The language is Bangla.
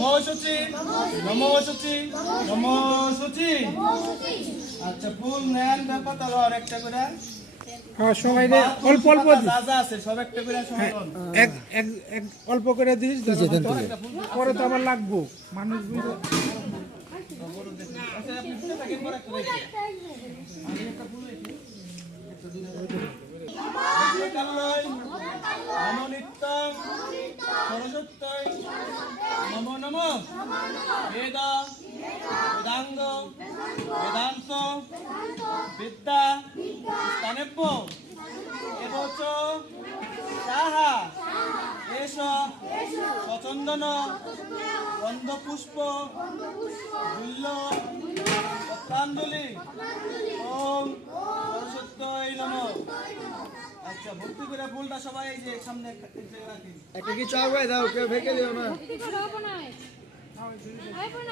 নমো শুচি নমো শুচি নমো শুচি। আচ্ছা ফুল নেন ব্যাপার তাহলে আর একটা করে হ্যাঁ সময় দে, অল্প অল্প যা যা আছে সব একটা করে সময় লন। এক এক এক অল্প করে দিস, পরে তো আবার লাগবো মানুষ বুঝে। আচ্ছা আপনি ফুল থাকেন পরে একটা রেখে আমি একটা ফুল রেখে কাল্লয় নমো নিত্যং সরস্বত্যই নমো নমো বেদ বেদাঙ্গ বেদান্ত বিদ্যা স্থানেভ্য এবচ সাহা এষ সচন্দন গন্ধপুষ্প মূল্য পত্রাঞ্জলি ওম সরস্বত্যই নমঃ। আচ্ছা ভক্তি করে ফুলটা সবাই এই যে সামনে রাখি। একটা কি চা দাও, কেউ ভেঙে দিও না।